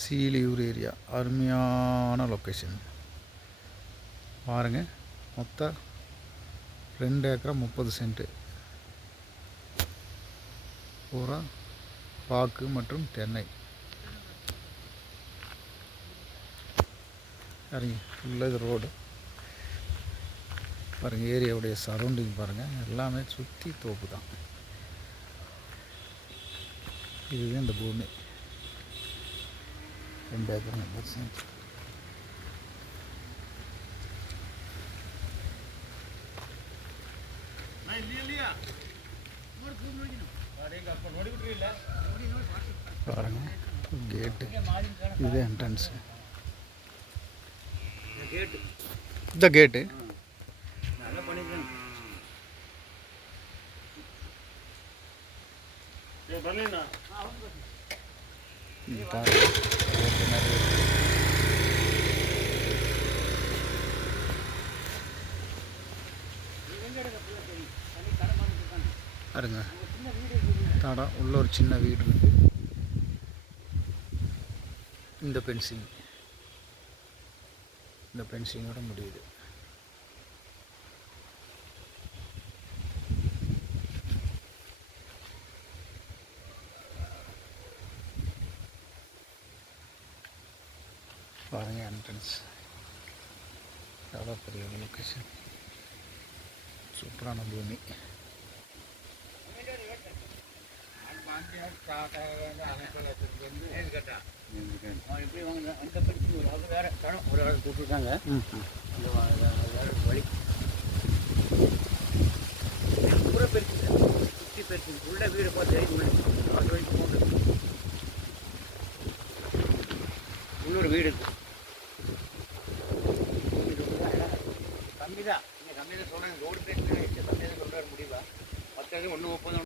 Seeliyur area. அருமையான location பாருங்கள் மொத்தம் ரெண்டு ஏக்கரா முப்பது சென்ட்டு பூரா பாக்கு மற்றும் தென்னை. பாருங்க. ஃபுல்லாக இது ரோடு பாருங்கள் ஏரியாவுடைய சரௌண்டிங் பாருங்கள் எல்லாமே சுற்றி தோப்பு தான். இதுதான் இந்த பூமி. ரெண்டு ஏக்கர் முப்பது சென்ட் பாருங்க கேட்டு இது என்ட்ரன்ஸு இந்த கேட்டு நல்லா பண்ணிருக்கேன் இங்க பாருங்க. பாருங்க தடம் உள்ள ஒரு சின்ன வீடு இருக்கு. இந்த பென்சிங் இந்த பென்சிங்கோட முடியுது. பாருங்க என்ட்ரன்ஸ் எவ்வளோ பெரிய ஒரு லொக்கேஷன் சூப்பரான பூமி. ஒரு கூப்பிட்டுருக்காங்க ம் வழி பூரா பெருசு சுற்றி பெருசு உள்ள வீடு பார்த்து உள்ள அது வரைக்கும் போட்டு உள்ளூர் வீடு இருக்கு. கம்மி தான் கம்மி தான் சொல்கிறேன் ரோடு பேசுனா கம்மி கொண்டு வர முடிவா? மற்ற ஒன்று முப்பது